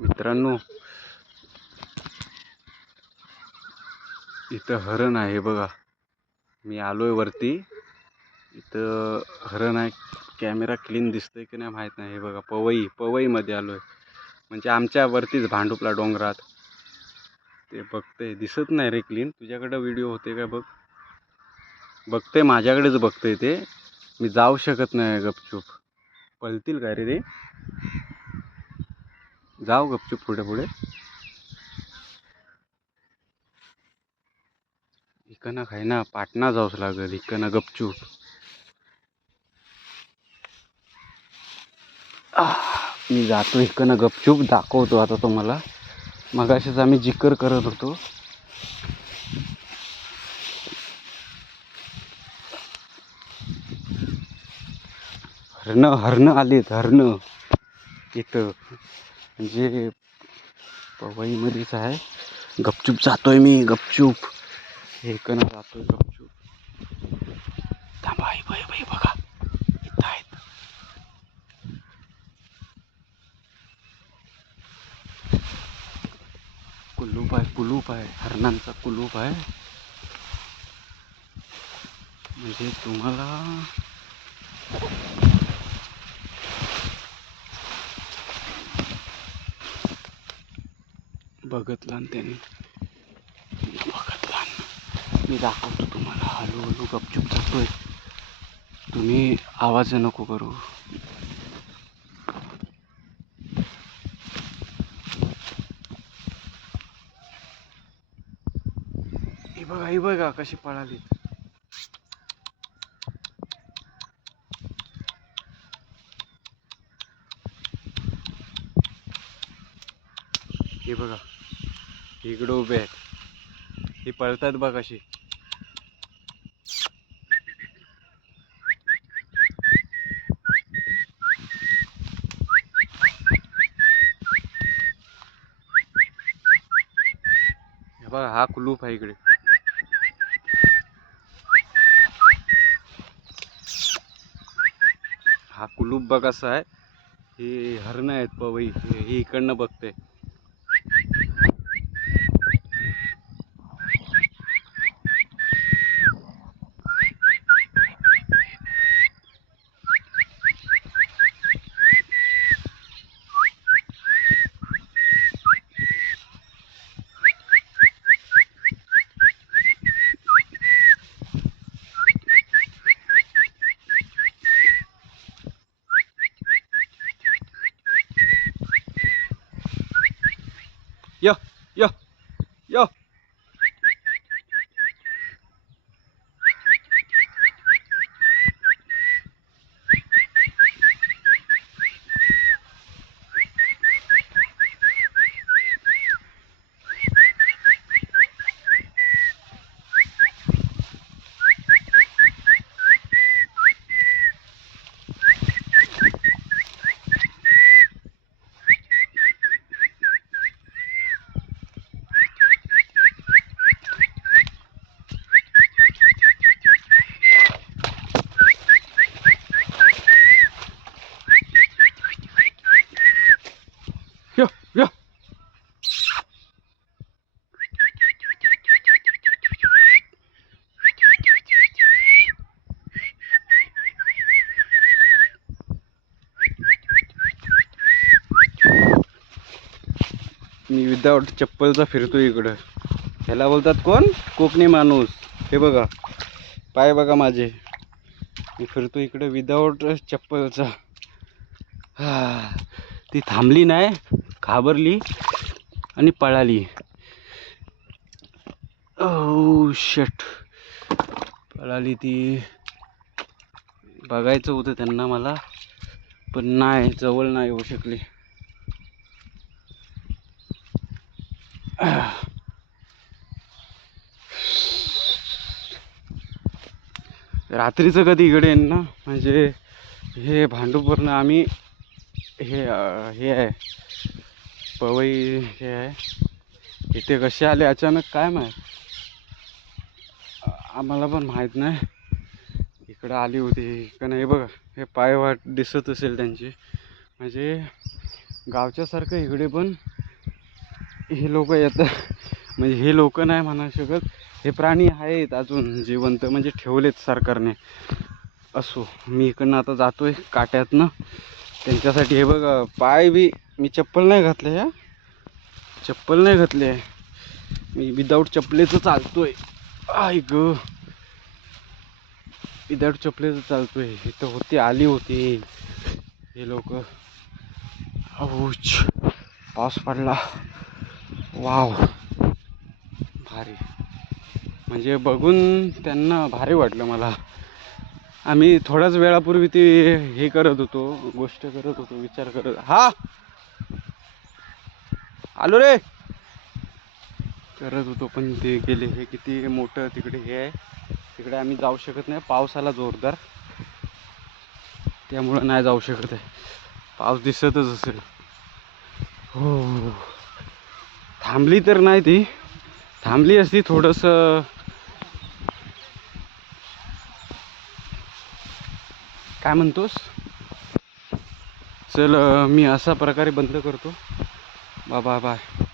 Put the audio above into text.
मित्रांनो, इथं हरण आहे बघा. मी आलोय वरती. इथं हरण आहे. कॅमेरा क्लीन दिसतोय की नाही माहित नाही. हे बघा, पवईमध्ये आलोय. म्हणजे आमच्या वरतीच भांडुपला डोंगरात. ते बघते, दिसत नाही रे क्लीन. तुझ्याकडे व्हिडिओ होते का बघ. बघते, माझ्याकडेच बघते ते. मी जाऊ शकत नाही गपचूप. पळतील काय रे ते. जाऊ गपचूप पुढे पुढे. इकडनं खाय ना, पाटणा जाऊच लागेल. इकडनं गपचूप. मी जातो इकडनं गपचूप. दाखवतो आता तुम्हाला. मगाशीच आम्ही जिकर करत होतो. हरणं आलीत. हरणं इथं म्हणजे पवईमध्येच आहे. गपचूप जातोय मी. गपचूप इकडनं जातोय गपचूप. थांबा, बाई बघा, इथं आहेत. कुलूप आहे. हरणांचा कुलूप आहे. म्हणजे तुम्हाला बघतला त्याने. बघतला. मी दाखवतो तुम्हाला. हळूहळू गपचूप जातोय. तुम्ही आवाज नको करू. ही बघा कशी पळाली. हे बघा, इकडं उभे आहेत. ही पळतात बघ कशी. हे बघा, हा कुलूप आहे इकडे. हा कुलूप बघ कसा आहे. ही हरणं आहेत पवई. ही इकडनं बघते. यो यो यो. यो यो. मी विदाउट चप्पलचा फिरतो इकडं. ह्याला बोलतात कोण? कोकणी माणूस. हे बघा, पाय बघा माझे. मी फिरतो इकडे विदाउट चप्पलचा. ती थांबली नाही, घाबरली आणि पळाली. ओह शिट, पळाली ती. बघायचं होतं त्यांना मला, पण नाही, जवळ नाही येऊ शकली. रात्रीचं कधी इकडे येईन ना, म्हणजे हे भांडूपवरनं आम्ही हे आहे पवई हे आहे. इथे कसे आले अचानक काय माहीत, आम्हाला पण माहीत नाही. इकडं आली होती का नाही बघा. हे पाय वाट दिसत असेल त्यांची. म्हणजे गावच्यासारखं इकडे पण हे लोक येतात. म्हणजे हे लोक नाही म्हणू शकत, हे प्राणी आहेत अजून जिवंत, म्हणजे ठेवलेत सरकारने. असो, मी इकडनं आता जातोय काट्यातनं त्यांच्यासाठी. हे बघा पाय बी, मी चप्पल नाही घातले, ह्या चप्पल नाही घातले, मी विदाऊट चपलेचं चालतोय. आय ग, विदाऊट चपलेचं चालतोय. इथं होती, आली होती हे लोक. औच, पाऊस पडला. वाव, भारी. म्हणजे बघून त्यांना भारी वाटलं मला. आम्ही थोड्याच वेळापूर्वी ते हे करत होतो, गोष्ट करत होतो, विचार करत. हा आलो रे करत होतो, पण ते गेले. हे किती मोठं तिकडे हे आहे, तिकडे आम्ही जाऊ शकत नाही, पाऊस आला जोरदार, त्यामुळं नाही जाऊ शकत आहे. पाऊस दिसतच असेल. हो, थांबली तर नाही, ती थांबली असती थोडंसं. काय म्हणतोस? चल, मी अशा प्रकारे बंद करतो. Bye bye.